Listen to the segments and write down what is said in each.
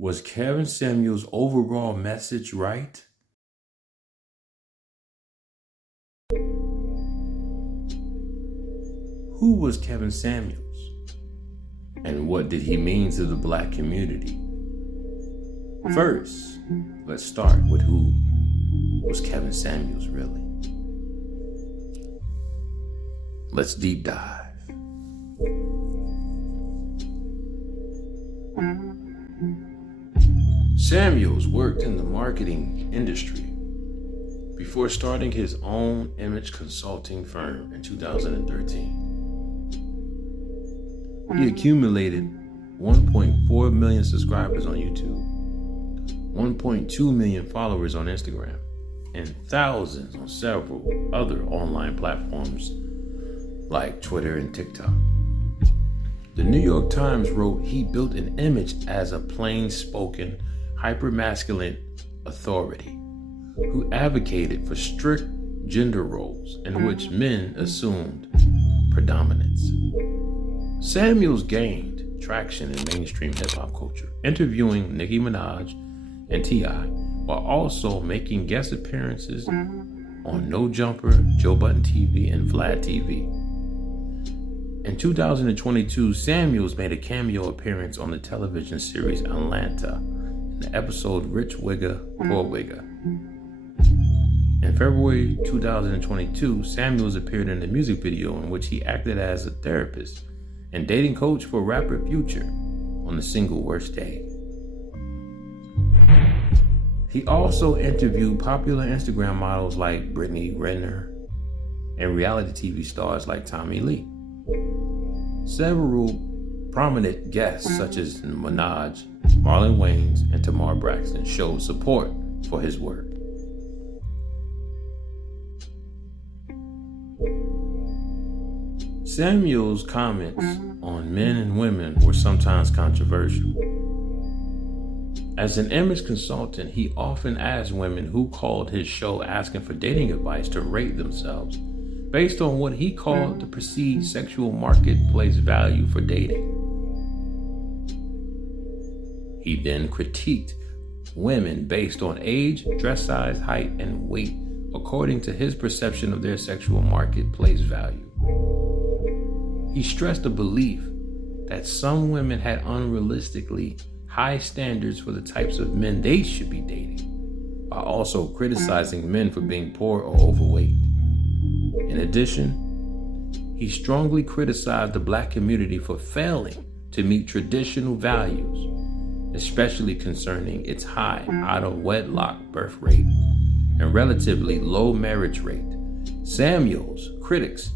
Was Kevin Samuels' overall message right? Who was Kevin Samuels? And what did he mean to the Black community? First, let's start with who was Kevin Samuels really? Let's deep dive. Samuels worked in the marketing industry before starting his own image consulting firm in 2013. He accumulated 1.4 million subscribers on YouTube, 1.2 million followers on Instagram, and thousands on several other online platforms like Twitter and TikTok. The New York Times wrote he built an image as a plain-spoken, hyper-masculine authority who advocated for strict gender roles in which men assumed predominance. Samuels gained traction in mainstream hip-hop culture, interviewing Nicki Minaj and T.I., while also making guest appearances on No Jumper, Joe Budden TV, and Vlad TV. In 2022, Samuels made a cameo appearance on the television series Atlanta in the episode Rich Wigga, Poor Wigga. In February 2022, Samuels appeared in a music video in which he acted as a therapist and dating coach for rapper Future on the single Worst Day. He also interviewed popular Instagram models like Brittany Renner and reality TV stars like Tommy Lee. Several prominent guests such as Minaj, Marlon Wayans, and Tamar Braxton showed support for his work. Samuel's comments on men and women were sometimes controversial. As an image consultant, he often asked women who called his show asking for dating advice to rate themselves based on what he called the perceived sexual marketplace value for dating. He then critiqued women based on age, dress size, height, and weight according to his perception of their sexual marketplace value. He stressed the belief that some women had unrealistically high standards for the types of men they should be dating, while also criticizing men for being poor or overweight. In addition, he strongly criticized the Black community for failing to meet traditional values, especially concerning its high out-of-wedlock birth rate and relatively low marriage rate. Samuel's critics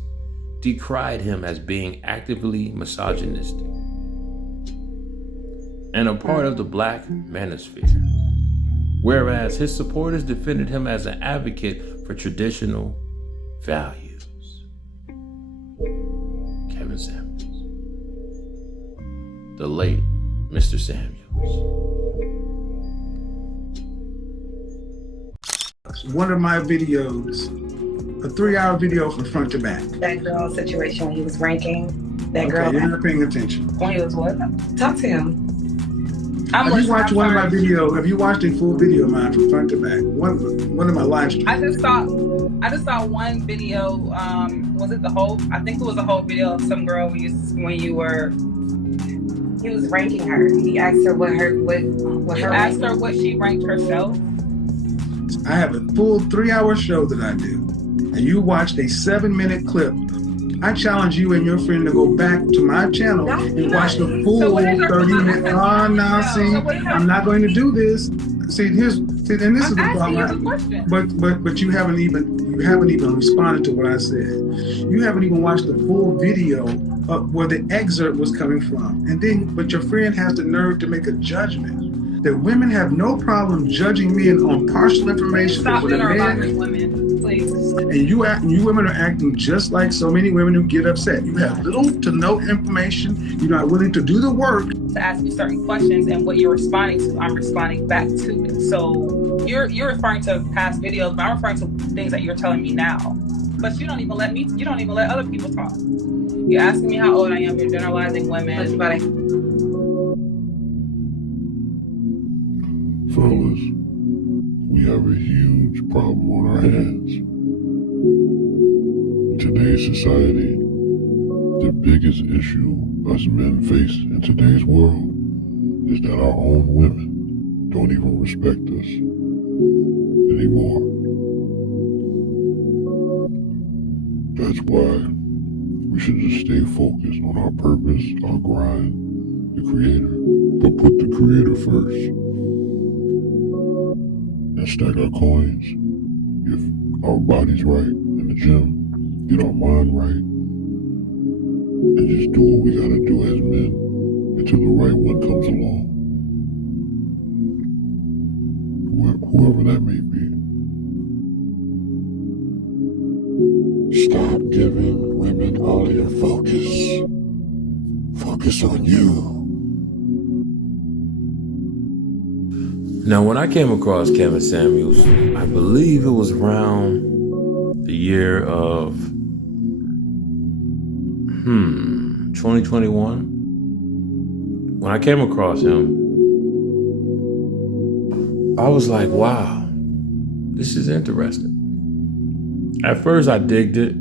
decried him as being actively misogynistic and a part of the Black manosphere, whereas his supporters defended him as an advocate for traditional values. Kevin Samuels, the late Mr. Samuels. One of my videos, a 3-hour video from front to back. That girl situation when he was ranking. That girl. You're not paying attention. When he was what? Talk to him. Have you watched one of my videos? Have you watched a full video of mine from front to back? One of my live streams. I just saw one video. Was it the whole? I think it was a whole video of some girl when you were. He was ranking her. He asked her what her asked her what she ranked herself. I have a full 3-hour show that I do, and you watched a 7-minute clip. I challenge you and your friend to go back to my channel and watch the full 30-minute. Oh, no, see, I'm not going to do this. And this is the problem. But you haven't even responded to what I said. You haven't even watched the full video of where the excerpt was coming from. But your friend has the nerve to make a judgment that women have no problem judging men on partial information. Stop generalizing women, please. And you women are acting just like so many women who get upset. You have little to no information. You're not willing to do the work. To ask you certain questions, and what you're responding to, I'm responding back to it. So you're referring to past videos, but I'm referring to things that you're telling me now. But you don't even let other people talk. You're asking me how old I am. You're generalizing women. Fellas, we have a huge problem on our hands. In today's society, the biggest issue us men face in today's world is that our own women don't even respect us anymore. That's why we should just stay focused on our purpose, our grind, the Creator, but put the Creator first. And stack our coins, get our bodies right in the gym, get our mind right, and just do what we gotta do as men until the right one comes along. Whoever that may be. Stop giving women all your focus. Focus on you. Now, when I came across Kevin Samuels, I believe it was around the year of 2021. When I came across him, I was like, wow, this is interesting. At first, I digged it.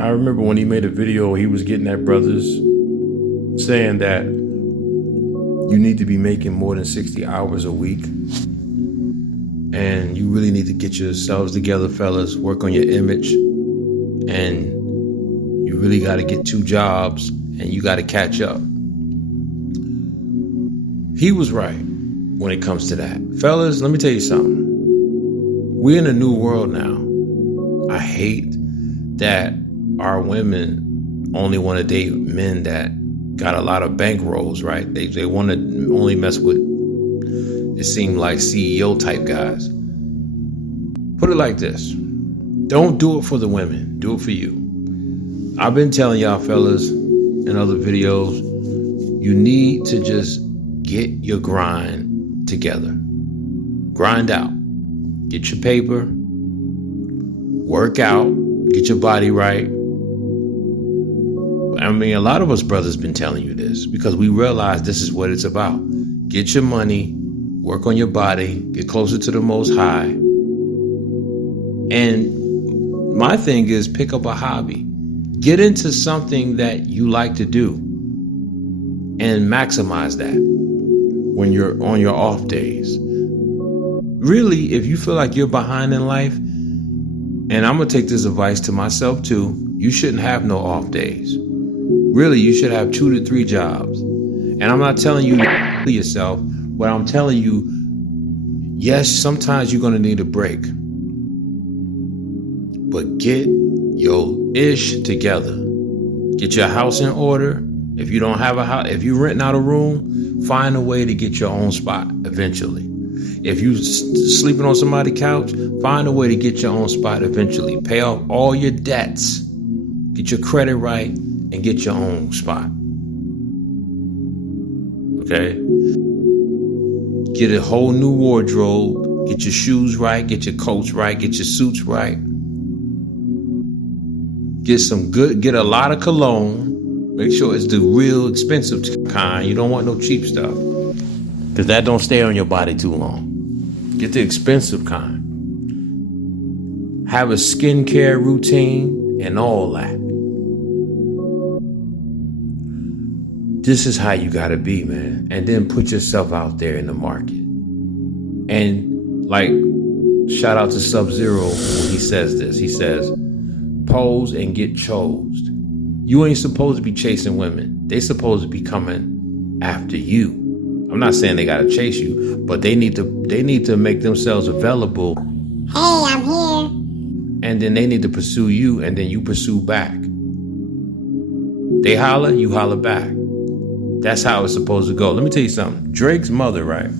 I remember when he made a video, he was getting at brothers saying that you need to be making more than 60 hours a week. And you really need to get yourselves together, fellas, work on your image. And you really got to get 2 jobs and you got to catch up. He was right when it comes to that. Fellas, let me tell you something. We're in a new world now. I hate that our women only want to date men that got a lot of bankrolls, right? They want to only mess with, it seemed like, CEO type guys. Put it like this. Don't do it for the women. Do it for you. I've been telling y'all fellas in other videos, you need to just get your grind together. Grind out. Get your paper. Work out. Get your body right. I mean, a lot of us brothers been telling you this because we realize this is what it's about. Get your money, work on your body, get closer to the Most High. And my thing is pick up a hobby. Get into something that you like to do and maximize that when you're on your off days. Really, if you feel like you're behind in life, and I'm going to take this advice to myself too, you shouldn't have no off days. Really, you should have 2 to 3 jobs. And I'm not telling you to yourself, but I'm telling you, yes, sometimes you're going to need a break. But get your ish together. Get your house in order. If you don't have a house, if you're renting out a room, find a way to get your own spot eventually. If you sleeping on somebody's couch, find a way to get your own spot eventually. Pay off all your debts. Get your credit right and get your own spot. Okay? Get a whole new wardrobe. Get your shoes right. Get your coats right. Get your suits right. Get a lot of cologne. Make sure it's the real expensive kind. You don't want no cheap stuff, because that don't stay on your body too long. Get the expensive kind. Have a skincare routine and all that. This is how you gotta be, man. And then put yourself out there in the market. And like, shout out to Sub-Zero when he says this. He says, pose and get chose. You ain't supposed to be chasing women. They supposed to be coming after you. I'm not saying they gotta chase you, but they need to make themselves available. Hey, I'm here. And then they need to pursue you, and then you pursue back. They holler, you holler back. That's how it's supposed to go. Let me tell you something. Drake's mother, right?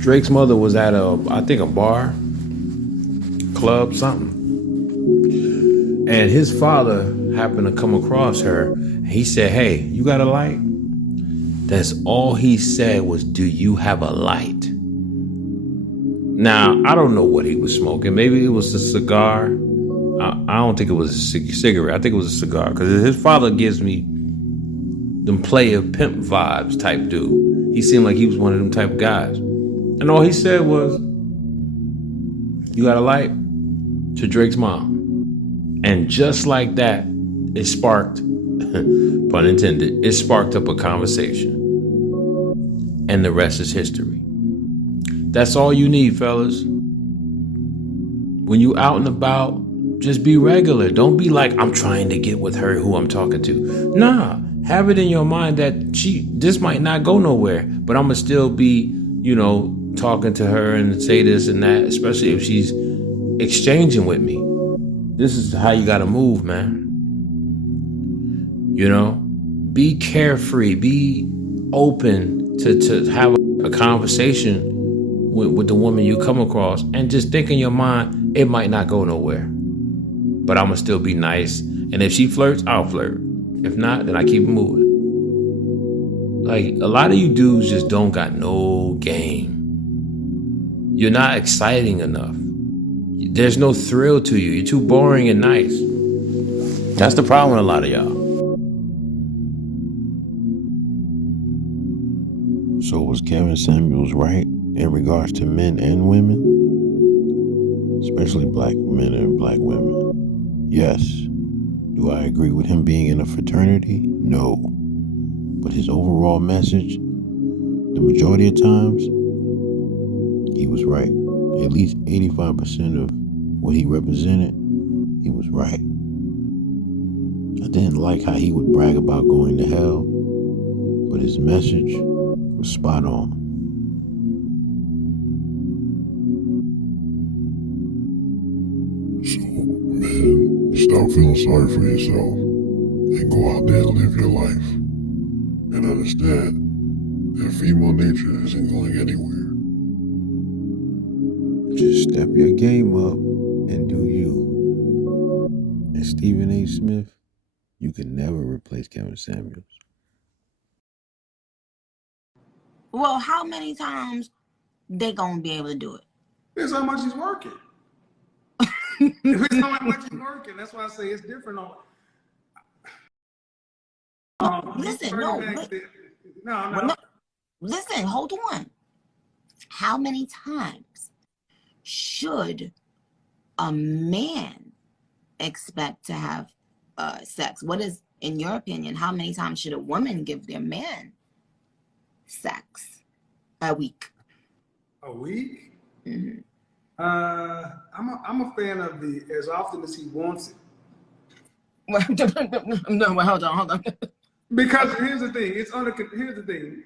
Drake's mother was at I think a bar, club, something. And his father happened to come across her. He said, hey, you got a light? That's all he said was, do you have a light? Now, I don't know what he was smoking. Maybe it was a cigar. I don't think it was a cigarette. I think it was a cigar, because his father gives me them player pimp vibes type dude. He seemed like he was one of them type of guys. And all he said was, you got a light? To Drake's mom. And just like that, it sparked, pun intended, it sparked up a conversation. And the rest is history. That's all you need, fellas. When you out and about, just be regular. Don't be like, I'm trying to get with her who I'm talking to. Nah, have it in your mind that this might not go nowhere, but I'm going to still be, talking to her and say this and that, especially if she's exchanging with me. This is how you got to move, man. Be carefree, be open to have a conversation with the woman you come across, and just think in your mind, it might not go nowhere, but I'm going to still be nice. And if she flirts, I'll flirt. If not, then I keep moving. Like, a lot of you dudes just don't got no game. You're not exciting enough. There's no thrill to you. You're too boring and nice. That's the problem with a lot of y'all. So was Kevin Samuels right in regards to men and women? Especially black men and black women? Yes. Do I agree with him being in a fraternity? No. But his overall message, the majority of times, he was right. At least 85% of what he represented, he was right. I didn't like how he would brag about going to hell, but his message was spot on. So, man, stop feeling sorry for yourself and go out there and live your life. And understand that female nature isn't going anywhere. Just step your game up and do you. And Stephen A. Smith, you can never replace Kevin Samuels. Well, how many times they gonna be able to do it? Depends how much he's working. Depends how much he's working. That's why I say it's different on. Listen, no. Listen, hold on. How many times should a man expect to have sex? What is, in your opinion, how many times should a woman give their man sex a week? A week? Mm-hmm. I'm a fan of the as often as he wants it. No, hold on. Because here's the thing. Here's the thing.